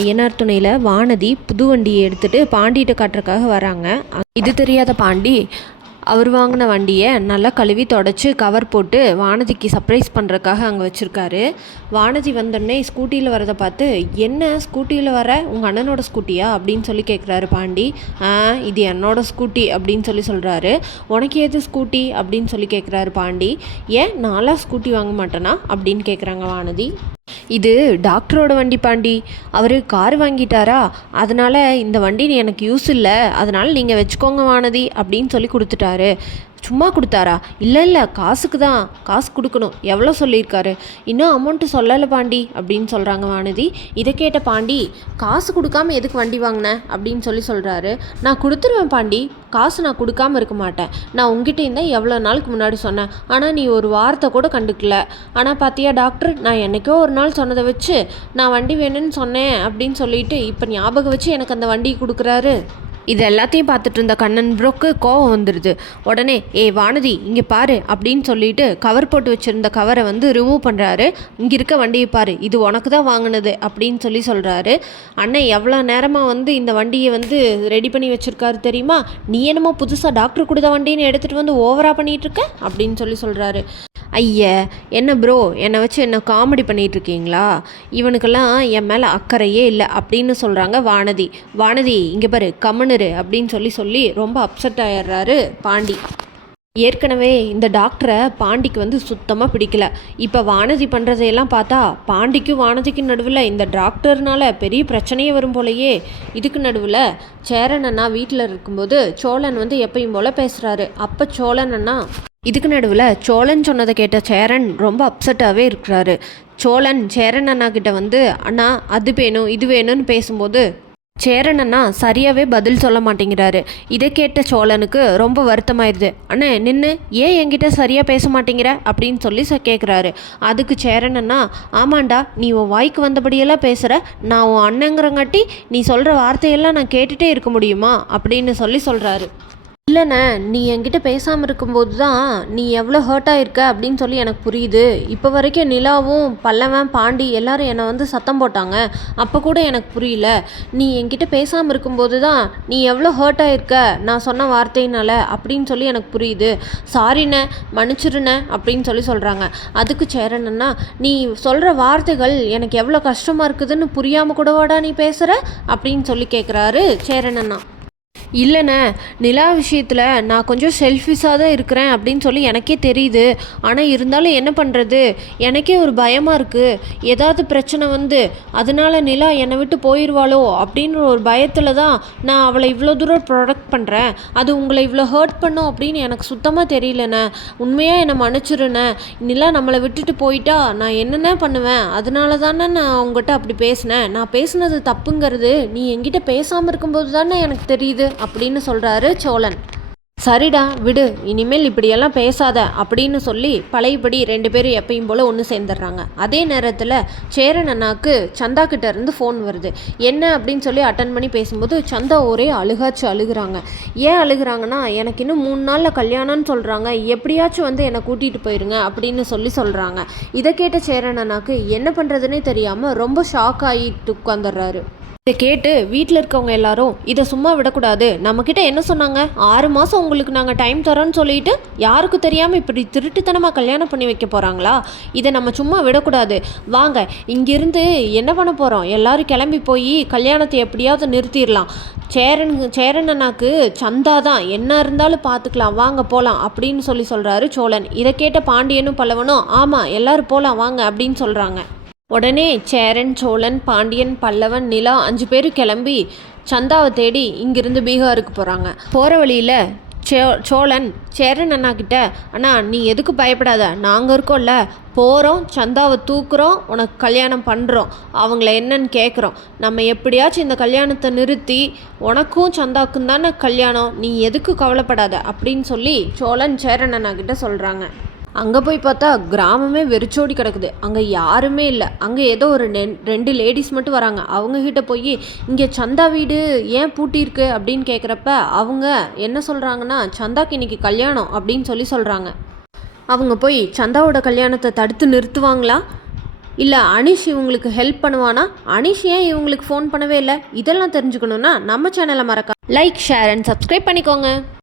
ஐயனார் துணையில் வானதி புது வண்டியை எடுத்துகிட்டு பாண்டிகிட்ட காட்டுறதுக்காக வராங்க. இது தெரியாத பாண்டி அவர் வாங்கின வண்டியை நல்லா கழுவி தொடச்சி கவர் போட்டு வானதிக்கு சர்ப்ரைஸ் பண்ணுறதுக்காக அங்கே வச்சுருக்காரு. வானதி வந்தோடனே ஸ்கூட்டியில் வரதை பார்த்து, என்ன ஸ்கூட்டியில் வர, உங்கள் அண்ணனோட ஸ்கூட்டியா அப்படின்னு சொல்லி கேட்குறாரு பாண்டி. இது என்னோட ஸ்கூட்டி அப்படின்னு சொல்லி சொல்கிறாரு. உனக்கு ஏது ஸ்கூட்டி அப்படின்னு சொல்லி கேட்குறாரு பாண்டி. ஏன் நான்லாம் ஸ்கூட்டி வாங்க மாட்டேனா அப்படின்னு கேட்குறாங்க வானதி. இது டாக்டரோட வண்டி பாண்டி, அவர் கார் வாங்கிட்டாரா, அதனால் இந்த வண்டி எனக்கு யூஸ் இல்லை, அதனால் நீங்கள் வச்சுக்கோங்க வானதி அப்படின்னு சொல்லி கொடுத்துட்டாரு. சும்மா கொடுத்தாரா? இல்லை காசுக்கு தான், காசு கொடுக்கணும், எவ்வளோ சொல்லியிருக்காரு, இன்னும் அமௌண்ட்டு சொல்லலை பாண்டி அப்படின்னு சொல்கிறாங்க வானதி. இதை கேட்ட பாண்டி, காசு கொடுக்காம எதுக்கு வண்டி வாங்கினேன் அப்படின்னு சொல்லி சொல்கிறாரு. நான் கொடுத்துருவேன் பாண்டி, காசு நான் கொடுக்காம இருக்க மாட்டேன், நான் உங்ககிட்ட இருந்தால் எவ்வளோ நாளுக்கு முன்னாடி சொன்னேன், ஆனால் நீ ஒரு வார்த்தை கூட கண்டுக்கல, ஆனால் பார்த்தியா டாக்டர், நான் என்றைக்கோ ஒரு நாள் சொன்னதை வச்சு நான் வண்டி வேணும்னு சொன்னேன் அப்படின்னு சொல்லிட்டு இப்போ ஞாபகம் வச்சு எனக்கு அந்த வண்டி கொடுக்குறாரு. இது எல்லாத்தையும் பார்த்துட்டு இருந்த கண்ணன் ப்ரோக்கு கோவம் வந்துடுது. உடனே வானதி இங்கே பாரு அப்படின்னு சொல்லிட்டு கவர் போட்டு வச்சுருந்த கவரை ரிமூவ் பண்ணுறாரு. இங்கே இருக்க வண்டியை பாரு, இது உனக்கு தான் வாங்கினது அப்படின்னு சொல்லி சொல்கிறாரு. அண்ணன் எவ்வளோ நேரமாக இந்த வண்டியை ரெடி பண்ணி வச்சுருக்காரு தெரியுமா, நீ என்னமோ புதுசாக டாக்டர் கொடுத்த வண்டின்னு எடுத்துகிட்டு ஓவராக பண்ணிகிட்ருக்க அப்படின்னு சொல்லி சொல்கிறாரு. ஐயா என்ன ப்ரோ, என்னை வச்சு என்ன காமெடி பண்ணிகிட்ருக்கீங்களா, இவனுக்கெல்லாம் என் மேலே அக்கறையே இல்லை அப்படின்னு சொல்கிறாங்க வானதி. வானதி இங்கே பாரு கம்மனரு அப்படின்னு சொல்லி ரொம்ப அப்செட் ஆயிடுறாரு பாண்டி. ஏற்கனவே இந்த டாக்டரை பாண்டிக்கு சுத்தமாக பிடிக்கல. இப்போ வானதி பண்ணுறதையெல்லாம் பார்த்தா பாண்டிக்கும் வானதிக்கும் நடுவில் இந்த டாக்டர்னால பெரிய பிரச்சனையே வரும் போலையே. இதுக்கு நடுவில் சேரன் அண்ணா வீட்டில் இருக்கும்போது சோழன் எப்பயும் போல் பேசுகிறாரு. அப்போ சோழன் அண்ணா இதுக்கு நடுவில் சோழன் சொன்னதை கேட்ட சேரன் ரொம்ப அப்செட்டாகவே இருக்கிறாரு. சோழன் சேரன் அண்ணா கிட்ட அண்ணா அது வேணும் இது வேணும்னு பேசும்போது சேரன் அண்ணா சரியாகவே பதில் சொல்ல மாட்டேங்கிறாரு. இதை கேட்ட சோழனுக்கு ரொம்ப வருத்தமாயிருது. அண்ணே நின்று ஏன் என்கிட்ட சரியாக பேச மாட்டேங்கிற அப்படின்னு சொல்லி கேட்குறாரு. அதுக்கு சேரன் அண்ணா, ஆமாண்டா நீ உன் வாய்க்கு வந்தபடியெல்லாம் பேசுகிற, நான் உன் அண்ணங்கிறங்காட்டி நீ சொல்கிற வார்த்தையெல்லாம் நான் கேட்டுகிட்டே இருக்க முடியுமா அப்படின்னு சொல்கிறாரு. இல்லைண்ணே, நீ என்கிட்ட பேசாமல் இருக்கும்போது தான் நீ எவ்வளோ ஹர்ட் ஆகிருக்க அப்படின்னு சொல்லி எனக்கு புரியுது. இப்போ வரைக்கும் நிலாவும் பல்லவன் பாண்டி எல்லாரும் என்னை சத்தம் போட்டாங்க, அப்போ கூட எனக்கு புரியல. நீ என்கிட்ட பேசாமல் இருக்கும்போது தான் நீ எவ்வளோ ஹர்ட் ஆகிருக்க நான் சொன்ன வார்த்தையினால அப்படின்னு சொல்லி எனக்கு புரியுது. சாரிண்ணே, மன்னிச்சிருண்ணே அப்படின்னு சொல்கிறாங்க. அதுக்கு சேரண்ணா, நீ சொல்கிற வார்த்தைகள் எனக்கு எவ்வளோ கஷ்டமாக இருக்குதுன்னு புரியாமல் கூடவாடா நீ பேசுகிற அப்படின்னு கேட்குறாரு சேரண்ணா. இல்லைண்ணே, நிலா விஷயத்தில் நான் கொஞ்சம் செல்ஃபிஷாக தான் இருக்கிறேன் அப்படின்னு எனக்கே தெரியுது. ஆனால் இருந்தாலும் என்ன பண்ணுறது, எனக்கே ஒரு பயமாக இருக்குது. ஏதாவது பிரச்சனை அதனால நிலா என்னை விட்டு போயிடுவாளோ அப்படின்ற ஒரு பயத்தில் தான் நான் அவளை இவ்வளோ தூரம் ப்ரொடெக்ட் பண்ணுறேன். அது உங்களை இவ்வளோ ஹர்ட் பண்ணும் அப்படின்னு எனக்கு சுத்தமாக தெரியலண்ணே. உண்மையாக என்னை மன்னிச்சிருண்ணே. நிலா நம்மளை விட்டுட்டு போயிட்டா நான் என்னென்ன பண்ணுவேன், அதனால தானே நான் அவங்ககிட்ட அப்படி பேசினேன். நான் பேசுனது தப்புங்கிறது நீ என்கிட்ட பேசாமல் இருக்கும்போது தானே எனக்கு தெரியுது அப்படின்னு சொல்கிறாரு சோழன். சரிடா விடு, இனிமேல் இப்படியெல்லாம் பேசாத அப்படின்னு சொல்லி பழையபடி 2 பேரும் எப்பயும் போல் ஒன்று சேர்ந்துடுறாங்க. அதே நேரத்தில் சேரன் அண்ணாவுக்கு சந்தா கிட்ட இருந்து ஃபோன் வருது. என்ன அப்படின்னு சொல்லி அட்டன் பண்ணி பேசும்போது சந்தா ஒரே அழுகுறாங்க. ஏன் அழுகுறாங்கன்னா, எனக்கு இன்னும் 3 நாளில் கல்யாணம்னு சொல்கிறாங்க, எப்படியாச்சும் என்னை கூட்டிகிட்டு போயிருங்க அப்படின்னு சொல்கிறாங்க. இதை கேட்ட சேரன் அண்ணாவுக்கு என்ன பண்ணுறதுன்னே தெரியாமல் ரொம்ப ஷாக் ஆகிட்டு உட்காந்துடுறாரு. இதை கேட்டு வீட்டில் இருக்கவங்க எல்லாரும் இதை சும்மா விடக்கூடாது, நம்மக்கிட்ட என்ன சொன்னாங்க, 6 மாதம் உங்களுக்கு நாங்கள் டைம் தரோன்னு சொல்லிட்டு யாருக்கு தெரியாமல் இப்படி திருட்டுத்தனமாக கல்யாணம் பண்ணி வைக்க போகிறாங்களா, இதை நம்ம சும்மா விடக்கூடாது, வாங்க இங்கிருந்து என்ன பண்ண போகிறோம், எல்லாரும் கிளம்பி போய் கல்யாணத்தை எப்படியாவது நிறுத்திடலாம், சேரன் அண்ணாக்கு சந்தா தான், என்ன இருந்தாலும் பார்த்துக்கலாம், வாங்க போகலாம் அப்படின்னு சொல்கிறாரு சோழன். இதை கேட்ட பாண்டியனும் பல்லவனும் ஆமாம் எல்லாரும் போகலாம் வாங்க அப்படின்னு சொல்கிறாங்க. உடனே சேரன், சோழன், பாண்டியன், பல்லவன், நிலா 5 பேர் கிளம்பி சந்தாவை தேடி இங்கிருந்து பீகாருக்கு போகிறாங்க. போகிற வழியில் சோழன் சேரன் அண்ணா கிட்ட, அண்ணா நீ எதுக்கு பயப்படாத, நாங்கள் இருக்கோம்ல, போகிறோம், சந்தாவை தூக்குறோம், உனக்கு கல்யாணம் பண்ணுறோம், அவங்கள என்னன்னு கேட்குறோம், நம்ம எப்படியாச்சும் இந்த கல்யாணத்தை நிறுத்தி உனக்கும் சந்தாவுக்கும் தானே கல்யாணம், நீ எதுக்கு கவலைப்படாத அப்படின்னு சோழன் சேரன் அண்ணா கிட்ட சொல்கிறாங்க. அங்கே போய் பார்த்தா கிராமமே வெறிச்சோடி கிடக்குது. அங்கே யாருமே இல்லை. அங்கே ஏதோ ஒரு 2 லேடிஸ் மட்டும் வராங்க. அவங்கக்கிட்ட போய் இங்கே சந்தா வீடு ஏன் பூட்டியிருக்கு அப்படின்னு கேட்குறப்ப அவங்க என்ன சொல்கிறாங்கன்னா, சந்தாக்கு இன்றைக்கி கல்யாணம் அப்படின்னு சொல்கிறாங்க. அவங்க போய் சந்தாவோட கல்யாணத்தை தடுத்து நிறுத்துவாங்களா இல்லை அனிஷ் இவங்களுக்கு ஹெல்ப் பண்ணுவானா? அனிஷ் ஏன் இவங்களுக்கு ஃபோன் பண்ணவே இல்லை? இதெல்லாம் தெரிஞ்சுக்கணுன்னா நம்ம சேனலை மறக்காம லைக், ஷேர் அண்ட் சப்ஸ்கிரைப் பண்ணிக்கோங்க.